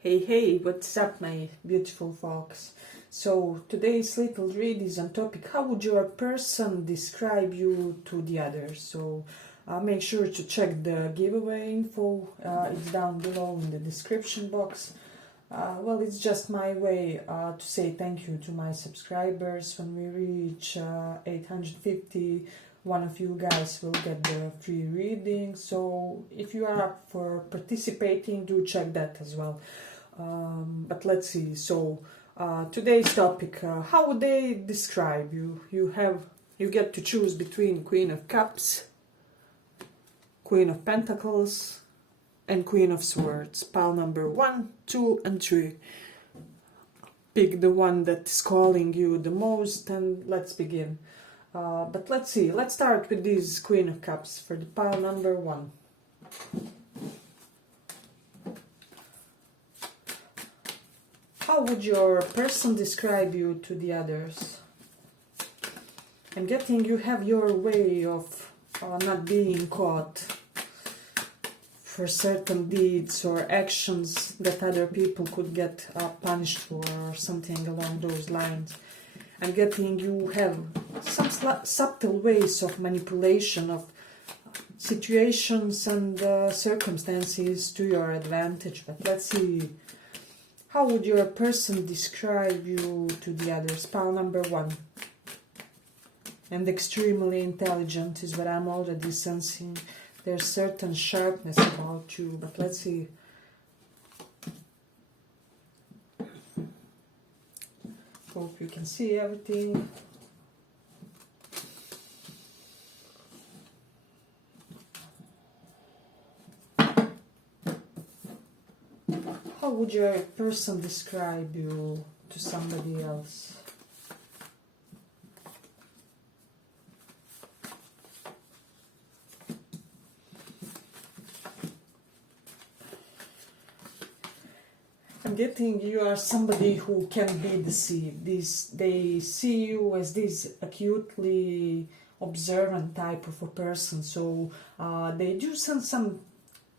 Hey, what's up, my beautiful folks? So, today's little read is on topic how would your person describe you to the others? So, make sure to check the giveaway info, it's down below in the description box. Well, it's just my way to say thank you to my subscribers. When we reach 850, one of you guys will get the free reading. So if you are up for participating, do check that as well. But let's see. So today's topic: how would they describe you? You get to choose between Queen of Cups, Queen of Pentacles, and Queen of Swords. Pile number 1, 2, and 3. Pick the one that is calling you the most, and let's begin. But let's see. Let's start with this Queen of Cups for the pile number 1. How would your person describe you to the others? I'm getting you have your way of not being caught for certain deeds or actions that other people could get punished for, or something along those lines. I'm getting you have some subtle ways of manipulation of situations and circumstances to your advantage. But let's see. How would your person describe you to the others? Pile number 1. And extremely intelligent is what I'm already sensing. There's certain sharpness about you, but let's see. Hope you can see everything. How would your person describe you to somebody else? I'm getting you are somebody who can be deceived. They see you as this acutely observant type of a person, so they do some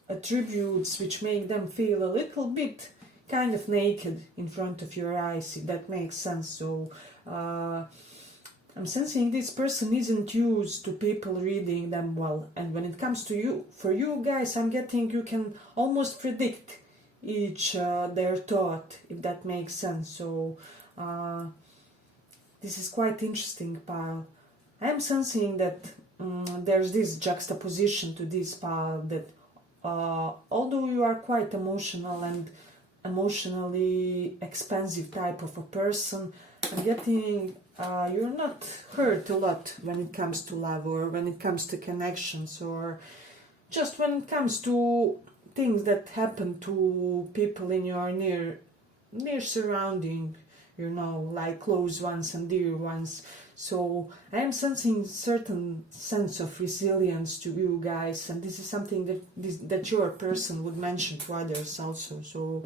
attributes which make them feel a little bit kind of naked in front of your eyes, if that makes sense. So I'm sensing this person isn't used to people reading them well, and when it comes to you, for you guys, I'm getting you can almost predict each their thought, if that makes sense. So this is quite interesting pile. I am sensing that there's this juxtaposition to this pile that although you are quite emotional and emotionally expansive type of a person, I'm getting you're not hurt a lot when it comes to love, or when it comes to connections, or just when it comes to things that happen to people in your near surrounding, like close ones and dear ones. So I am sensing certain sense of resilience to you guys, and this is something that your person would mention to others also. So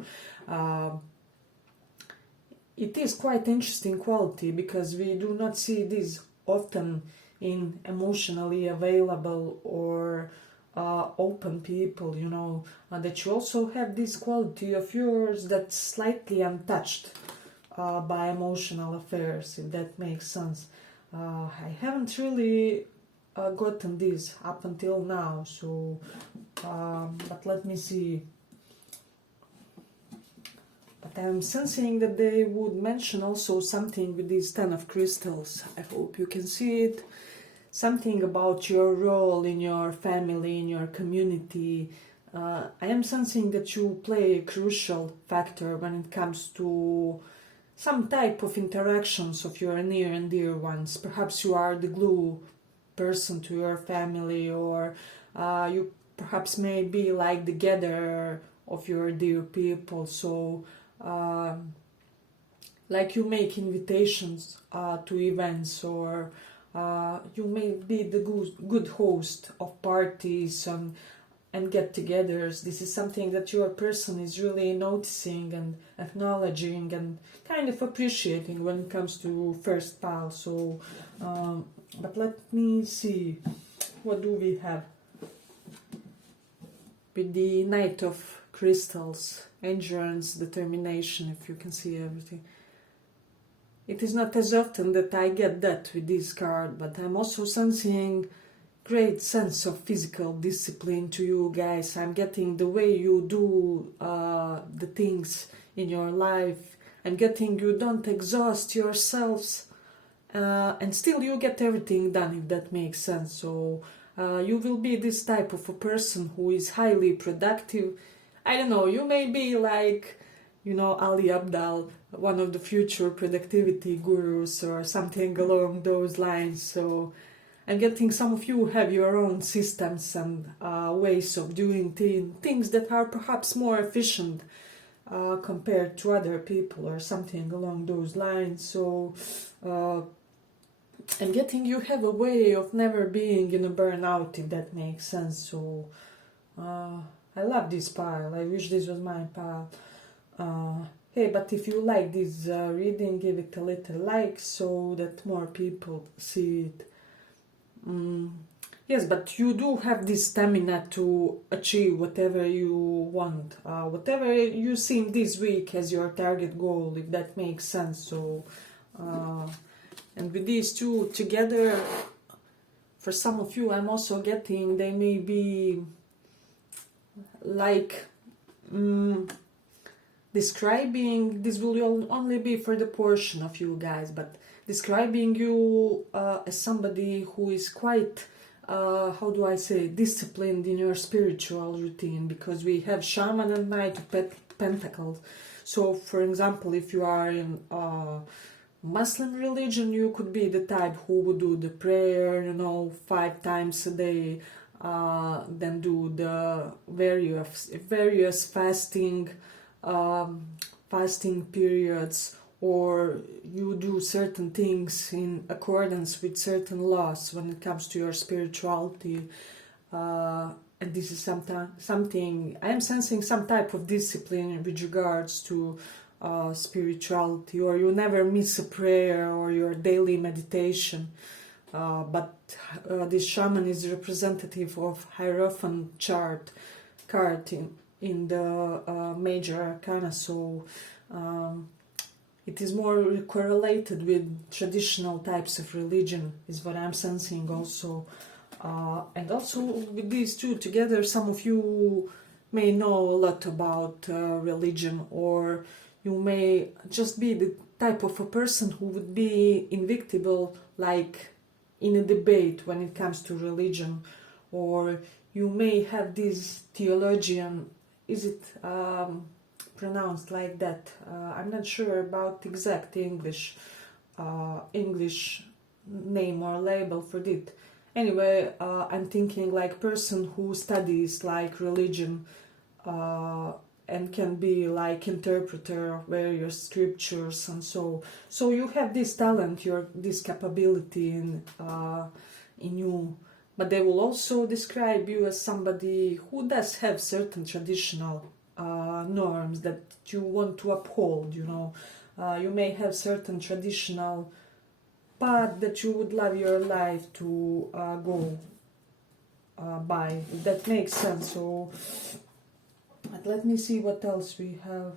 it is quite interesting quality, because we do not see this often in emotionally available or open people, that you also have this quality of yours that's slightly untouched by emotional affairs, if that makes sense. I haven't really gotten this up until now, so but let me see. But I'm sensing that they would mention also something with this 10 of crystals. I hope you can see it. Something about your role in your family, in your community. I am sensing that you play a crucial factor when it comes to some type of interactions of your near and dear ones. Perhaps you are the glue person to your family, or you perhaps may be like the gatherer of your dear people. So like you make invitations to events, or you may be the good host of parties and get-togethers. This is something that your person is really noticing and acknowledging and kind of appreciating when it comes to first pile. So, but let me see, what do we have with the Knight of crystals, endurance, determination, if you can see everything. It is not as often that I get that with this card, but I'm also sensing great sense of physical discipline to you guys. I'm getting the way you do the things in your life. I'm getting you don't exhaust yourselves, and still you get everything done, if that makes sense. So you will be this type of a person who is highly productive. I don't know, you may be like, Ali Abdal, one of the future productivity gurus or something along those lines. So I'm getting some of you have your own systems and ways of doing things that are perhaps more efficient compared to other people or something along those lines. So I'm getting you have a way of never being in a burnout, if that makes sense. So I love this pile. I wish this was my pile. Hey, but if you like this reading, give it a little like so that more people see it. Yes, but you do have this stamina to achieve whatever you want, whatever you see this week as your target goal, if that makes sense. So, and with these two together, for some of you, I'm also getting they may be like describing, this will only be for the portion of you guys, but describing you as somebody who is quite, how do I say, disciplined in your spiritual routine, because we have Shaman and Knight of Pentacles. So, for example, if you are in Muslim religion, you could be the type who would do the prayer, 5 times a day, then do the various fasting periods, or you do certain things in accordance with certain laws when it comes to your spirituality. And this is something I'm sensing, some type of discipline with regards to spirituality, or you never miss a prayer or your daily meditation. But this shaman is representative of Hierophant card in the major arcana, so it is more correlated with traditional types of religion, is what I'm sensing also. And also with these two together, some of you may know a lot about religion, or you may just be the type of a person who would be invictable, like in a debate when it comes to religion, or you may have this theologian, is it pronounced like that? I'm not sure about exact English name or label for it. Anyway, I'm thinking like person who studies like religion and can be like interpreter of various scriptures, and so you have this talent, this capability in you. But they will also describe you as somebody who does have certain traditional norms that you want to uphold, you may have certain traditional path that you would love your life to go by, if that makes sense. So, but let me see what else we have.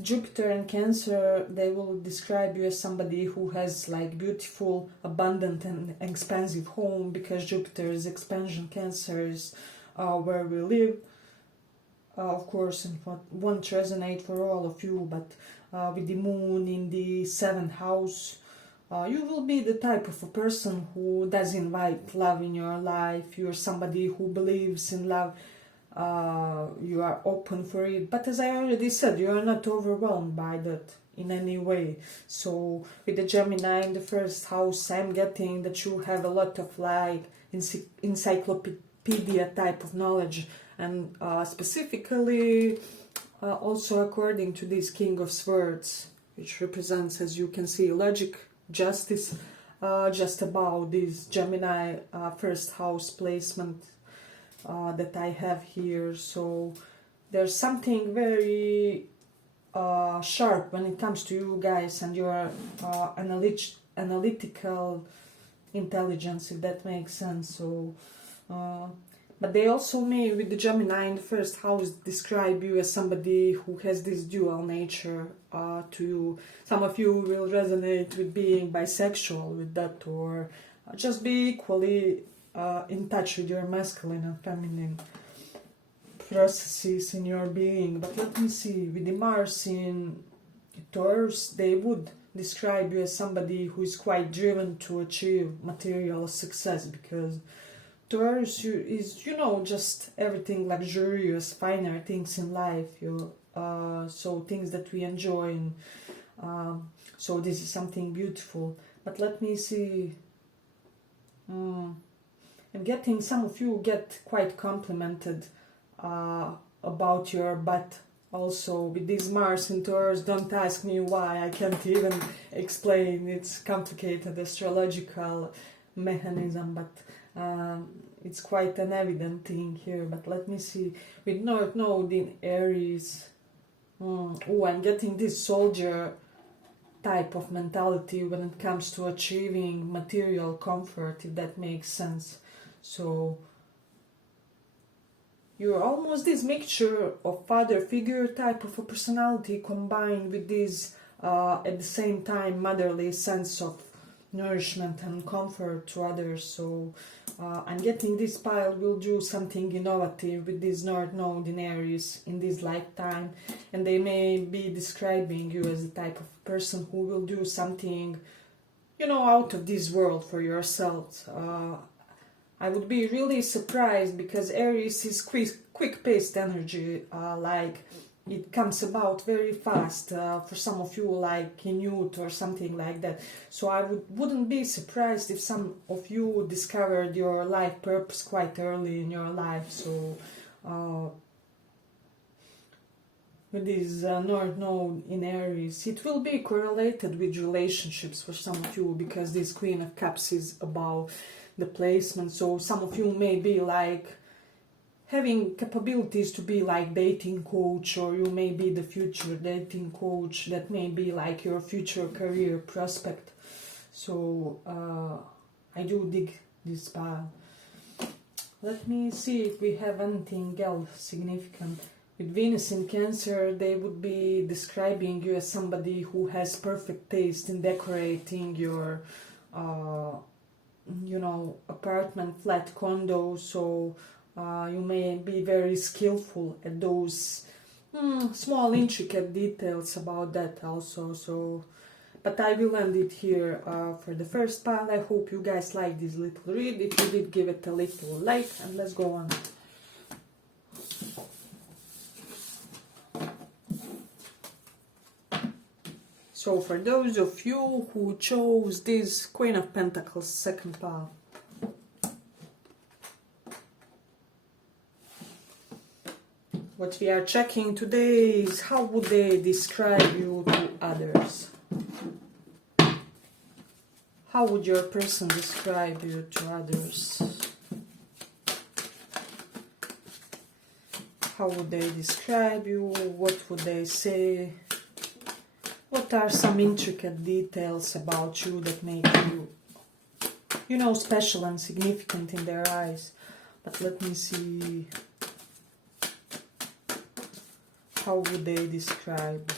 Jupiter and Cancer, they will describe you as somebody who has like beautiful, abundant and expansive home, because Jupiter is expansion, Cancer is where we live. Of course, and won't resonate for all of you, but with the moon in the 7th house, you will be the type of a person who does invite love in your life. You're somebody who believes in love. You are open for it, but as I already said, you are not overwhelmed by that in any way. So with the Gemini in the 1st house, I'm getting that you have a lot of like encyclopedia type of knowledge, and specifically also according to this King of Swords, which represents, as you can see, logic, justice, just about this Gemini 1st house placement that I have here. So there's something very sharp when it comes to you guys and your analytical intelligence, if that makes sense. So But they also may, with the Gemini in the first house, describe you as somebody who has this dual nature to you. Some of you will resonate with being bisexual with that, or just be equally in touch with your masculine and feminine processes in your being. But let me see, with the Mars in Taurus, they would describe you as somebody who is quite driven to achieve material success, because Taurus is, you know, just everything luxurious, finer things in life, so things that we enjoy, and so this is something beautiful. But let me see, I'm getting, some of you get quite complimented about your butt. Also, with this Mars in Taurus, don't ask me why, I can't even explain, it's complicated astrological mechanism, but it's quite an evident thing here. But let me see, with North Node in Aries, I'm getting this soldier type of mentality when it comes to achieving material comfort, if that makes sense. So you're almost this mixture of father figure type of a personality combined with this at the same time motherly sense of nourishment and comfort to others. So I'm getting this pile will do something innovative with this North Node in Aries in this lifetime, and they may be describing you as the type of person who will do something, you know, out of this world for yourself. I would be really surprised, because Aries is quick-paced energy, like it comes about very fast, for some of you like in youth or something like that. So I wouldn't be surprised if some of you discovered your life purpose quite early in your life. So with this North Node in Aries, it will be correlated with relationships for some of you, because this Queen of Cups is about the placement. So some of you may be like having capabilities to be like dating coach, or you may be the future dating coach. That may be like your future career prospect. So I do dig this part. Let me see if we have anything else significant. With Venus in Cancer, they would be describing you as somebody who has perfect taste in decorating your you know, apartment, flat, condo. So you may be very skillful at those small intricate details about that also. So, but I will end it here for the first part. I hope you guys like this little read. If you did, give it a little like, and let's go on. So for those of you who chose this Queen of Pentacles second pile, what we are checking today is how would they describe you to others? How would your person describe you to others? How would they describe you? What would they say? What are some intricate details about you that make you, you know, special and significant in their eyes? But let me see. How would they describe?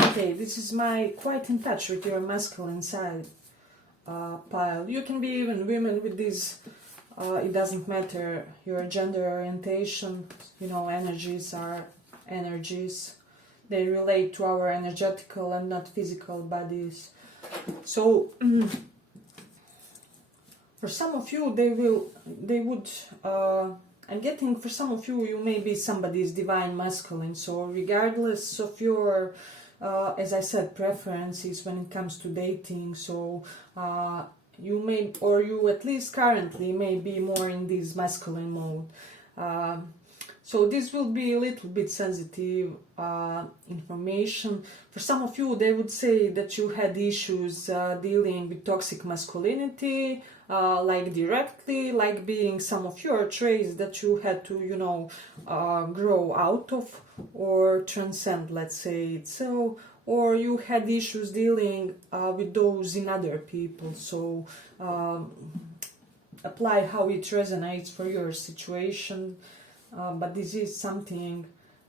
Okay, this is my quite in touch with your masculine side pile. You can be even women with this, it doesn't matter your gender orientation, you know, energies are energies. They relate to our energetical and not physical bodies. So for some of you, I'm getting for some of you, you may be somebody's divine masculine. So regardless of your as I said, preferences when it comes to dating, so you may, or you at least currently may be more in this masculine mode. So this will be a little bit sensitive information. For some of you, they would say that you had issues dealing with toxic masculinity, like directly, like being some of your traits that you had to, grow out of or transcend, let's say it so. Or you had issues dealing with those in other people. So apply how it resonates for your situation. But this is something,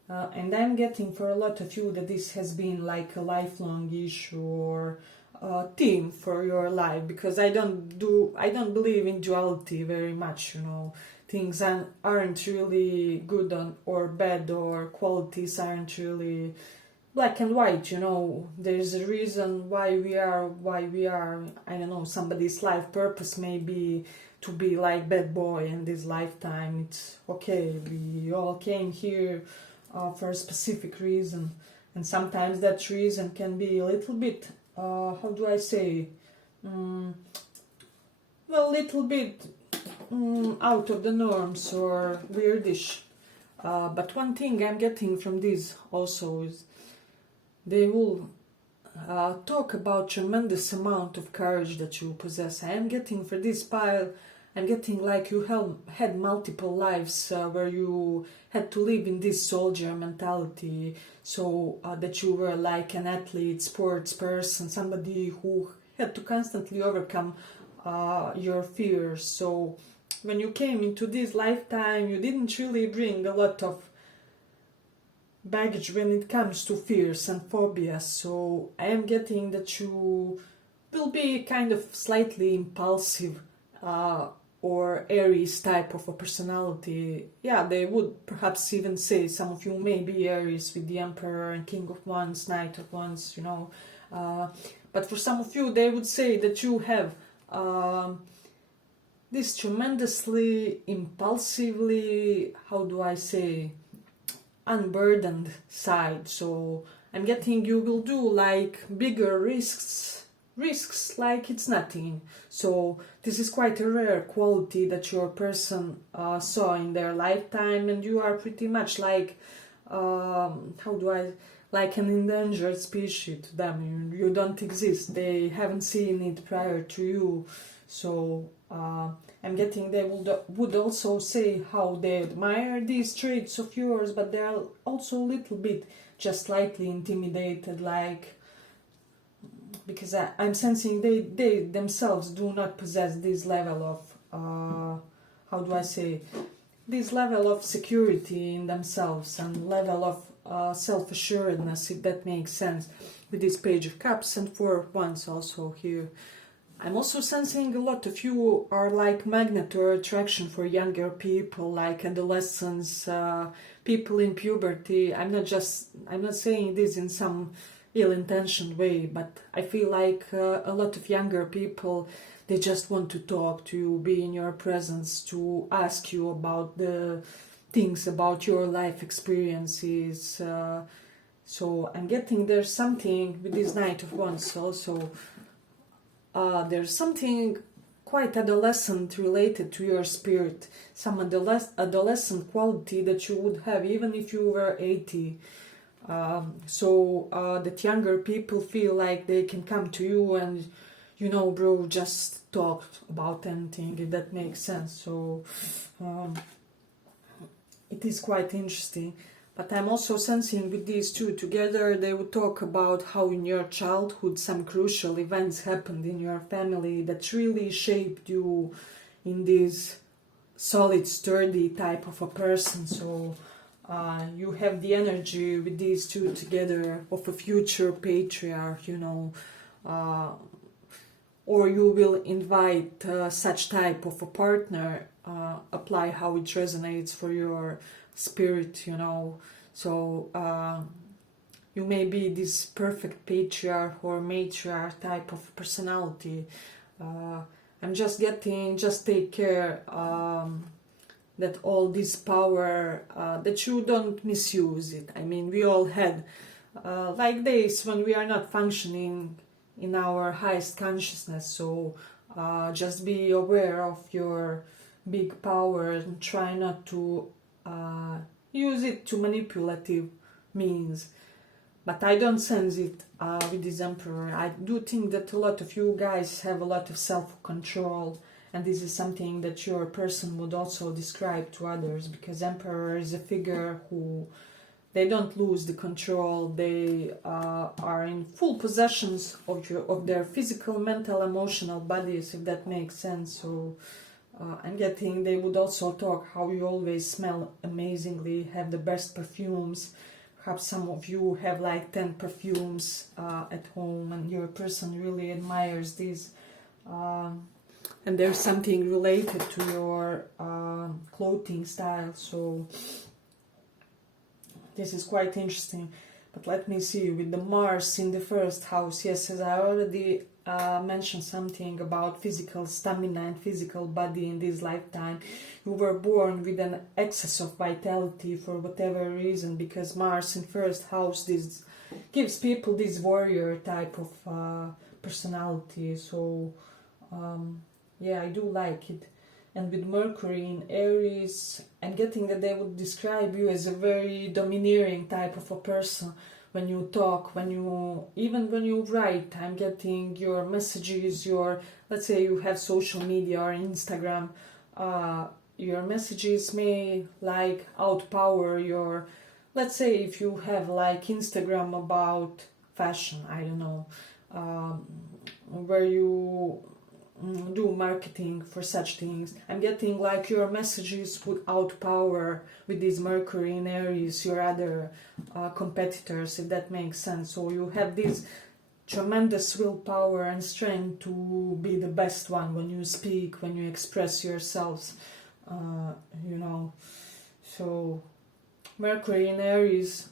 and I'm getting for a lot of you that this has been like a lifelong issue or theme for your life, because I don't believe in duality very much. Things aren't really good or bad, or qualities aren't really black and white. There's a reason why we are. I don't know, somebody's life purpose may be to be like bad boy in this lifetime. It's okay, we all came here for a specific reason, and sometimes that reason can be a little bit how do I say, little bit out of the norms or weirdish. But one thing I'm getting from this also is they will talk about tremendous amount of courage that you possess. I am getting for this pile, I'm getting like you had multiple lives where you had to live in this soldier mentality, so that you were like an athlete, sports person, somebody who had to constantly overcome your fears. So when you came into this lifetime, you didn't really bring a lot of baggage when it comes to fears and phobias. So I am getting that you will be kind of slightly impulsive or Aries type of a personality. Yeah, they would perhaps even say some of you may be Aries with the Emperor and King of Wands, Knight of Wands, but for some of you they would say that you have this tremendously impulsively, how do I say, unburdened side. So I'm getting you will do like bigger risks like it's nothing. So this is quite a rare quality that your person saw in their lifetime, and you are pretty much like like an endangered species to them. You don't exist, they haven't seen it prior to you. So I'm getting they would also say how they admire these traits of yours, but they're also a little bit just slightly intimidated, like, because I'm sensing they themselves do not possess this level of how do I say, this level of security in themselves and level of self-assuredness, if that makes sense, with this Page of Cups and Four of Wands also here. I'm also sensing a lot of you are like magnet or attraction for younger people, like adolescents, people in puberty. I'm not saying this in some ill-intentioned way, but I feel like a lot of younger people, they just want to talk to you, be in your presence, to ask you about the things about your life experiences. So I'm getting there's something with this Knight of Wands also. There's something quite adolescent related to your spirit, some adolescent quality that you would have even if you were 80. That younger people feel like they can come to you and, bro, just talk about anything, if that makes sense. So it is quite interesting. But I'm also sensing with these two together, they would talk about how in your childhood some crucial events happened in your family that really shaped you in this solid, sturdy type of a person. So you have the energy with these two together of a future patriarch, or you will invite such type of a partner, apply how it resonates for your spirit, So you may be this perfect patriarch or matriarch type of personality. I'm just take care that all this power, that you don't misuse it. I mean, we all had like days when we are not functioning in our highest consciousness. So just be aware of your big power and try not to use it to manipulative means. But I don't sense it with this emperor. I do think that a lot of you guys have a lot of self-control, and this is something that your person would also describe to others, because emperor is a figure who, they don't lose the control. They are in full possessions of their physical, mental, emotional bodies, if that makes sense. So I'm getting they would also talk how you always smell amazingly, have the best perfumes. Perhaps some of you have like 10 perfumes at home, and your person really admires these. And there's something related to your clothing style. So this is quite interesting. But let me see, with the Mars in the first house, yes, as I already mentioned something about physical stamina and physical body in this lifetime. You were born with an excess of vitality for whatever reason, because Mars in first house this gives people this warrior type of personality. So yeah, I do like it. And with Mercury in Aries, I'm getting that they would describe you as a very domineering type of a person. When you talk, even when you write, I'm getting your messages, let's say you have social media or Instagram, your messages may like outpower your, let's say if you have like Instagram about fashion, I don't know, where you do marketing for such things. I'm getting like your messages would outpower with this Mercury in Aries your other competitors, if that makes sense. So you have this tremendous willpower and strength to be the best one when you speak, when you express yourselves, you know. So Mercury in Aries,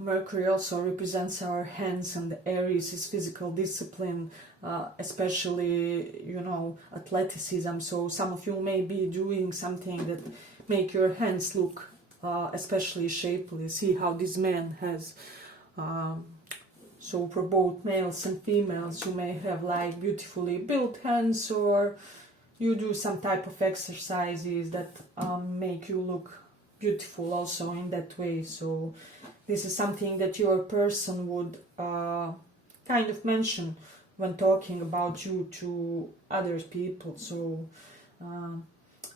Mercury also represents our hands, and the Aries is physical discipline, especially, you know, athleticism. So some of you may be doing something that make your hands look especially shapely. See how this man has. So for both males and females, you may have like beautifully built hands, or you do some type of exercises that make you look beautiful also in that way. So this is something that your person would kind of mention when talking about you to other people. So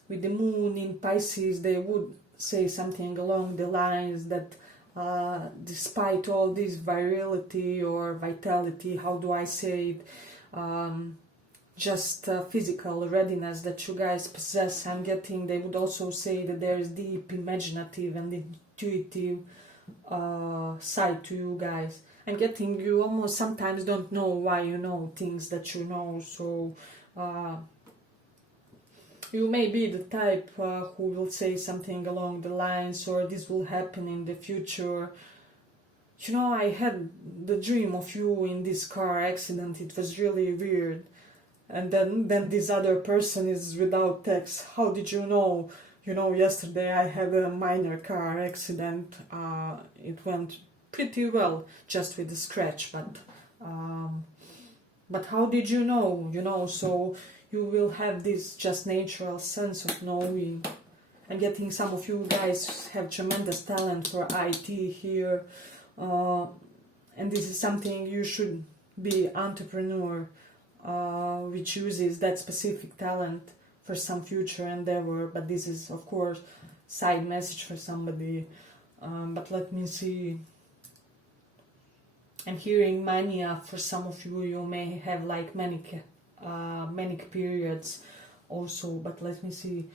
with the moon in Pisces, they would say something along the lines that despite all this virility or vitality, how do I say it, just physical readiness that you guys possess, I'm getting they would also say that there is deep imaginative and intuitive side to you guys. I'm getting you almost sometimes don't know why you know things that you know. So you may be the type who will say something along the lines, or this will happen in the future. You know, I had the dream of you in this car accident. It was really weird. And then this other person is without text. How did you know? You know, yesterday I had a minor car accident. It went pretty well, just with a scratch. But how did you know? You know, so you will have this just natural sense of knowing. I'm getting some of you guys have tremendous talent for IT here. And this is something you should be entrepreneur, which uses that specific talent for some future endeavor. But this is, of course, side message for somebody. But let me see. I'm hearing mania for some of you. You may have like manic periods also. But let me see.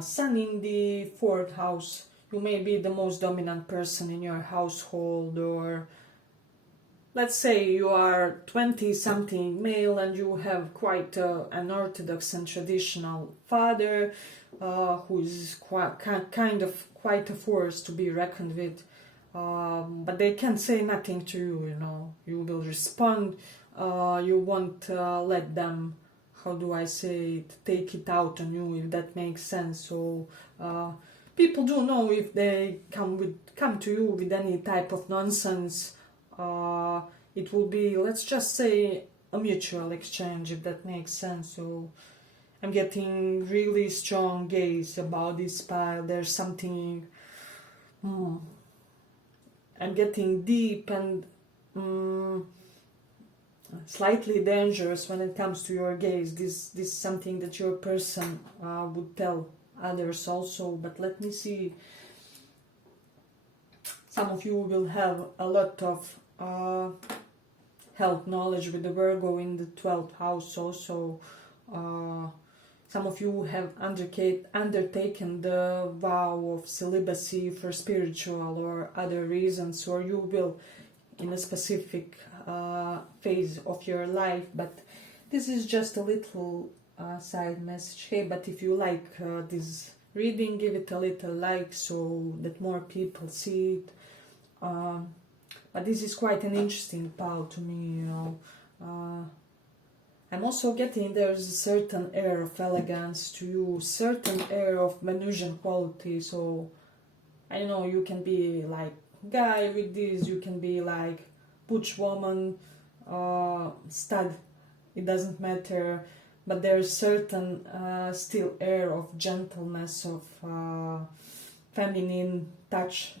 Sun in the 4th house. You may be the most dominant person in your household, or let's say you are 20-something male and you have quite an orthodox and traditional father who is kind of quite a force to be reckoned with. But they can say nothing to you, you know. You will respond. You won't let them, how do I say it, take it out on you, if that makes sense. So people do know if they come to you with any type of nonsense. It will be, let's just say, a mutual exchange, if that makes sense. So I'm getting really strong gaze about this pile. There's something I'm getting deep and slightly dangerous when it comes to your gaze. This is something that your person would tell others also, but let me see. Some of you will have a lot of health knowledge with the Virgo in the 12th house also. Some of you have undertaken the vow of celibacy for spiritual or other reasons, or you will in a specific phase of your life, but this is just a little side message. Hey, but if you like this reading, give it a little like so that more people see it. But this is quite an interesting pile to me, you know. I'm also getting there's a certain air of elegance to you, certain air of Venusian quality. So I know you can be like guy with this, you can be like butch woman, stud, it doesn't matter, but there's certain still air of gentleness, of feminine touch,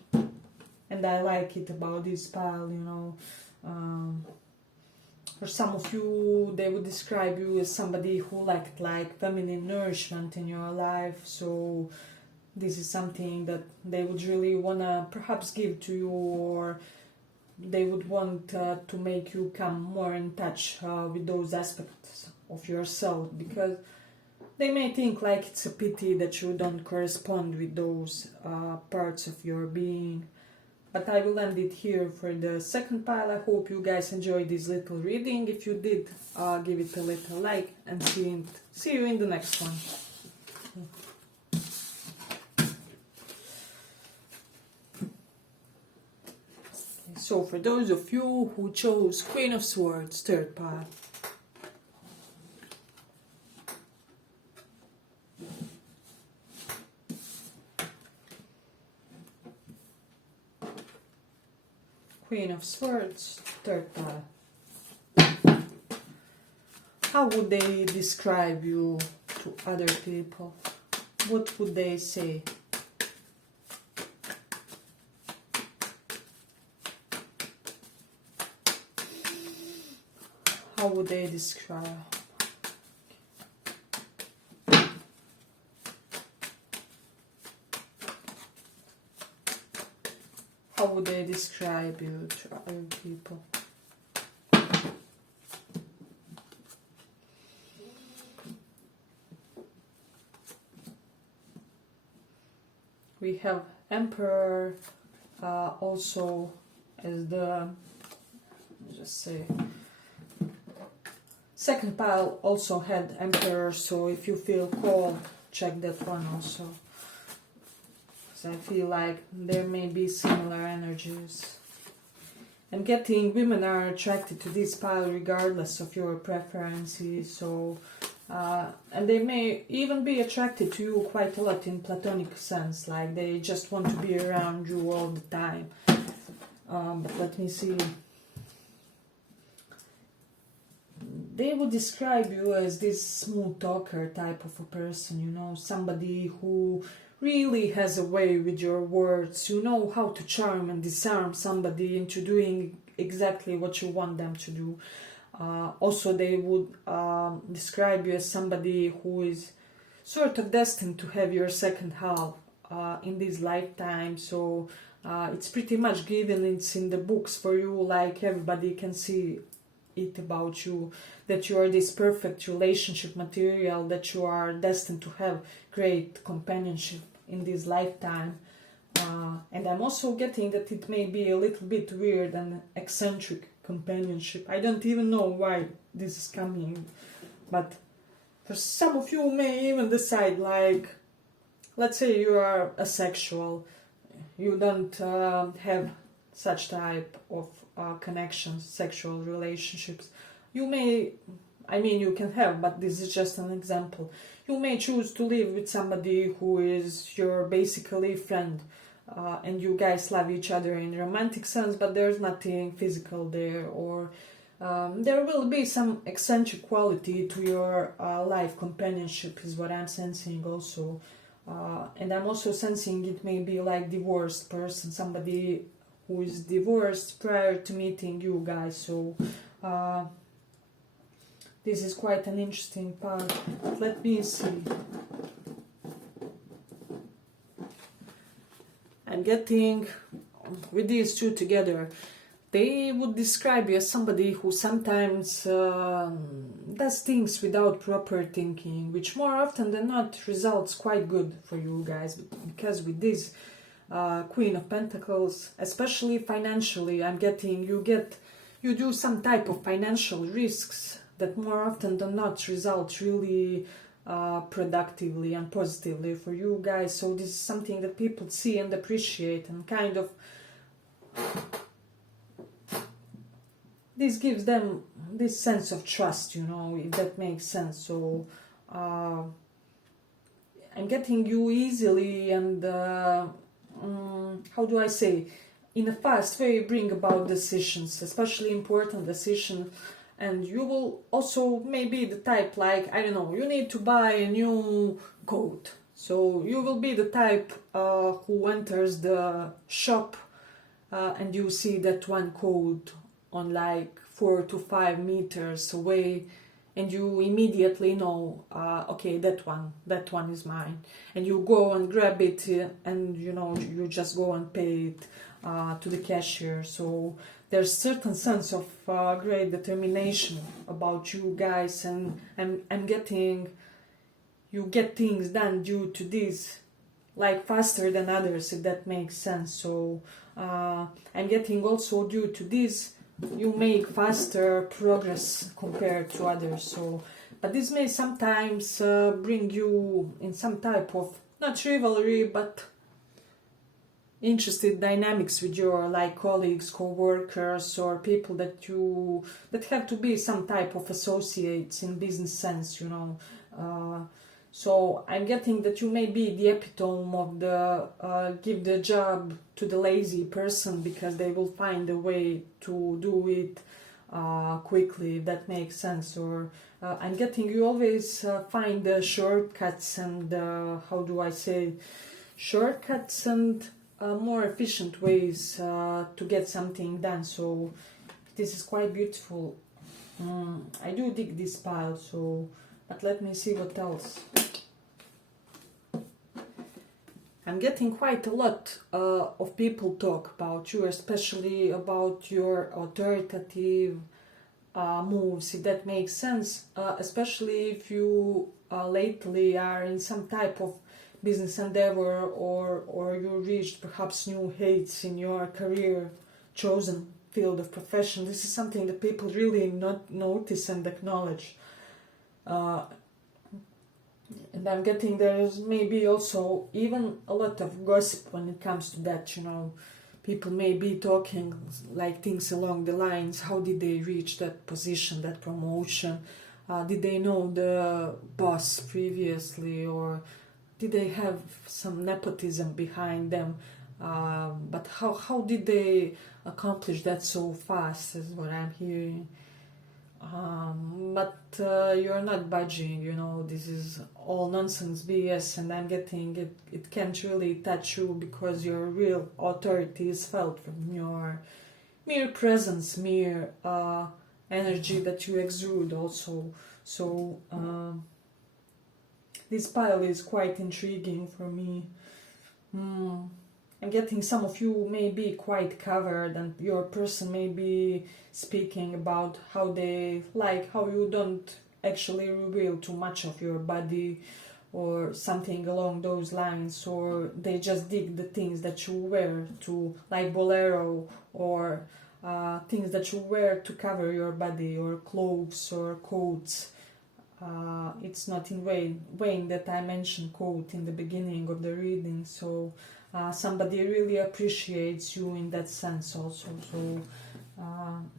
and I like it about this pile, you know. For some of you, they would describe you as somebody who lacked like feminine nourishment in your life, so this is something that they would really wanna perhaps give to you, or they would want to make you come more in touch with those aspects of yourself, because they may think like it's a pity that you don't correspond with those parts of your being. But I will end it here for the second pile. I hope you guys enjoyed this little reading. If you did, give it a little like, and see you in the next one. So for those of you who chose Queen of Swords, third pile. Queen of Swords, third pile. How would they describe you to other people? What would they say? How would they describe? How would they describe you to other people? We have Emperor also as the, just say, second pile also had Emperor, so if you feel called, check that one also. So I feel like there may be similar energies. I'm getting women are attracted to this pile regardless of your preferences, so and they may even be attracted to you quite a lot in platonic sense, like they just want to be around you all the time. But let me see. They would describe you as this smooth talker type of a person, you know, somebody who really has a way with your words. You know how to charm and disarm somebody into doing exactly what you want them to do. Also, they would describe you as somebody who is sort of destined to have your second half in this lifetime. So it's pretty much given, it's in the books for you, like everybody can see it about you, that you are this perfect relationship material, that you are destined to have great companionship in this lifetime. And I'm also getting that it may be a little bit weird and eccentric companionship. I don't even know why this is coming, but for some of you may even decide, like, let's say you are asexual, you don't have such type of connections, sexual relationships. You may, I mean, you can have, but this is just an example. You may choose to live with somebody who is your basically friend, and you guys love each other in romantic sense, but there's nothing physical there, or there will be some eccentric quality to your life companionship, is what I'm sensing also. And I'm also sensing it may be like divorced person, somebody who is divorced prior to meeting you guys. So this is quite an interesting part. Let me see. I'm getting, with these two together, they would describe you as somebody who sometimes does things without proper thinking, which more often than not results quite good for you guys, because with this Queen of Pentacles, especially financially, I'm getting you do some type of financial risks that more often than not result really productively and positively for you guys. So this is something that people see and appreciate, and kind of this gives them this sense of trust, you know, if that makes sense. So I'm getting you easily and how do I say, in a fast way bring about decisions, especially important decisions. And you will also maybe the type, like, I don't know, you need to buy a new coat. So you will be the type who enters the shop and you see that one coat on like 4 to 5 meters away, and you immediately know, okay, that one is mine. And you go and grab it and, you know, you just go and pay it to the cashier. So there's certain sense of great determination about you guys, and I'm getting you get things done due to this, like faster than others, if that makes sense. So I'm getting also due to this you make faster progress compared to others. So, but this may sometimes bring you in some type of, not rivalry, but interested dynamics with your like colleagues, co-workers, or people that have to be some type of associates in business sense, you know. So I'm getting that you may be the epitome of the give the job to the lazy person, because they will find a way to do it quickly, if that makes sense. Or I'm getting you always find the shortcuts and how do I say, shortcuts and more efficient ways to get something done. So this is quite beautiful. I do dig this pile, so, but let me see what else. I'm getting quite a lot of people talk about you, especially about your authoritative moves, if that makes sense, especially if you lately are in some type of business endeavor, or you reached perhaps new heights in your career, chosen field of profession. This is something that people really not notice and acknowledge. And I'm getting there's maybe also even a lot of gossip when it comes to that, you know. People may be talking like things along the lines, how did they reach that position, that promotion? Did they know the boss previously, or did they have some nepotism behind them? But how did they accomplish that so fast, is what I'm hearing. But you're not budging, you know, this is all nonsense BS, and I'm getting it can't really touch you, because your real authority is felt from your mere presence, mere energy that you exude also. So this pile is quite intriguing for me. I'm getting some of you may be quite covered, and your person may be speaking about how they like how you don't actually reveal too much of your body, or something along those lines, or they just dig the things that you wear to, like bolero, or things that you wear to cover your body, or clothes or coats. It's not in vain that I mentioned coat in the beginning of the reading. So somebody really appreciates you in that sense also. So I'm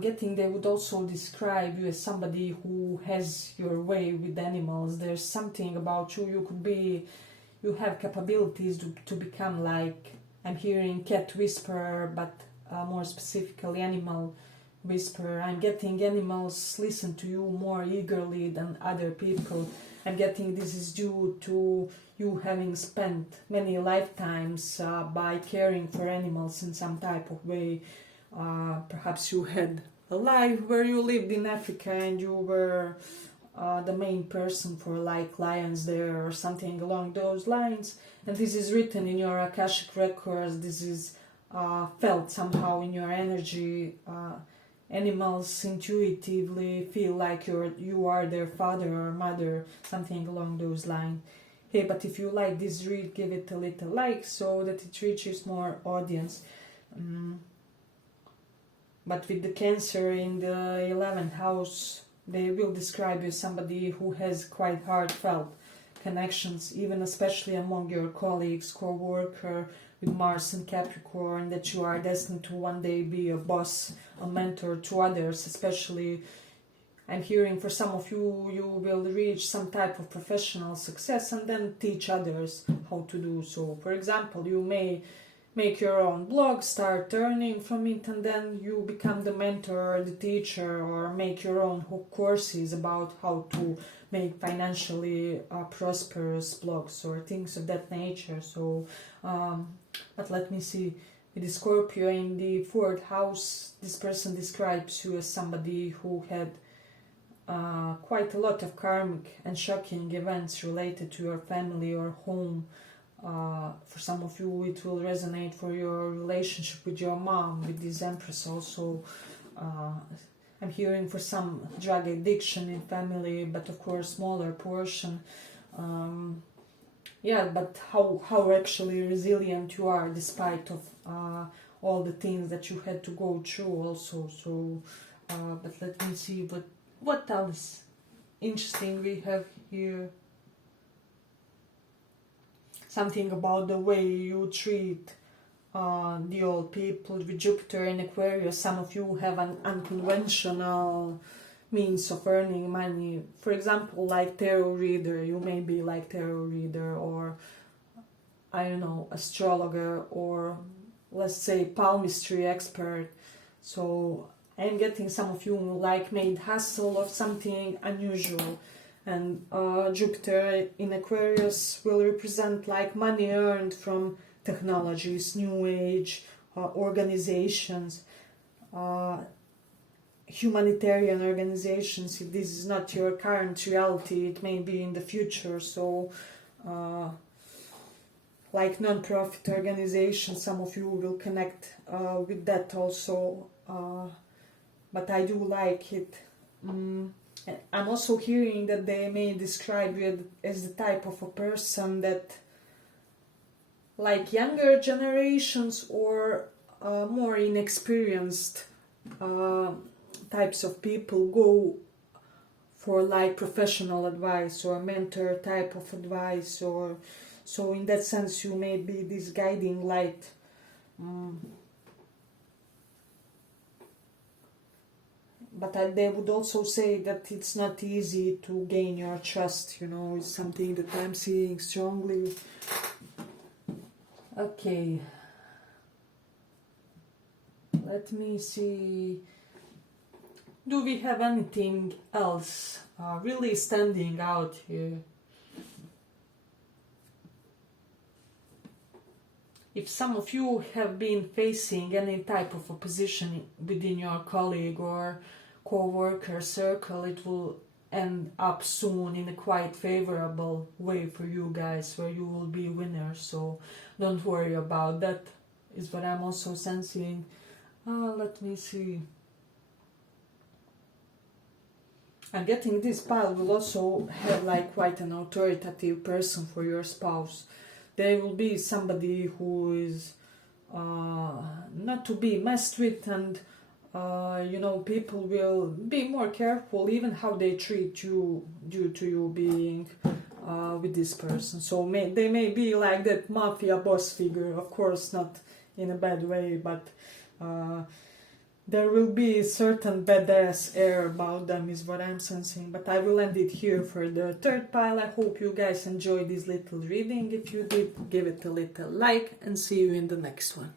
getting they would also describe you as somebody who has your way with animals. There's something about you, you have capabilities to become like, I'm hearing cat whisperer, but more specifically animal whisper. I'm getting animals listen to you more eagerly than other people. I'm getting this is due to you having spent many lifetimes by caring for animals in some type of way. Perhaps you had a life where you lived in Africa and you were the main person for like lions there or something along those lines. And this is written in your Akashic records. This is felt somehow in your energy. Animals intuitively feel like you are their father or mother, something along those lines. Hey, but if you like this read, give it a little like so that it reaches more audience. But with the Cancer in the 11th house, they will describe you as somebody who has quite heartfelt connections, even especially among your colleagues, co-worker, with Mars and Capricorn, that you are destined to one day be a boss, a mentor to others. Especially, I'm hearing for some of you, you will reach some type of professional success and then teach others how to do so. For example, you may make your own blog, start earning from it, and then you become the mentor or the teacher, or make your own courses about how to make financially prosperous blogs or things of that nature. So, but let me see. With the Scorpio in the 4th house, this person describes you as somebody who had quite a lot of karmic and shocking events related to your family or home. For some of you it will resonate for your relationship with your mom, with this Empress also. I'm hearing for some drug addiction in family, but of course smaller portion. Yeah, but how actually resilient you are despite of all the things that you had to go through also. So, but let me see what else interesting we have here. Something about the way you treat the old people with Jupiter in Aquarius. Some of you have an unconventional means of earning money. For example, like tarot reader. You may be like tarot reader, or I don't know, astrologer, or let's say palmistry expert. So I'm getting some of you like made hustle of something unusual. And Jupiter in Aquarius will represent like money earned from technologies, new age, organizations, humanitarian organizations. If this is not your current reality, it may be in the future. So, like non-profit organizations, some of you will connect with that also. But I do like it. I'm also hearing that they may describe you as the type of a person that, like younger generations or more inexperienced types of people, go for like professional advice or mentor type of advice, or so in that sense you may be this guiding light. But they would also say that it's not easy to gain your trust, it's something that I'm seeing strongly. Okay. Let me see. Do we have anything else really standing out here? If some of you have been facing any type of opposition within your colleague or co-worker circle, it will end up soon in a quite favorable way for you guys, where you will be winners. So don't worry about that, is what I'm also sensing. Let me see. I'm getting this pile will also have like quite an authoritative person for your spouse. They will be somebody who is not to be messed with, and people will be more careful even how they treat you due to you being with this person. So they may be like that mafia boss figure, of course not in a bad way, but there will be certain badass air about them, is what I'm sensing. But I will end it here for the third pile. I hope you guys enjoyed this little reading. If you did, give it a little like, and see you in the next one.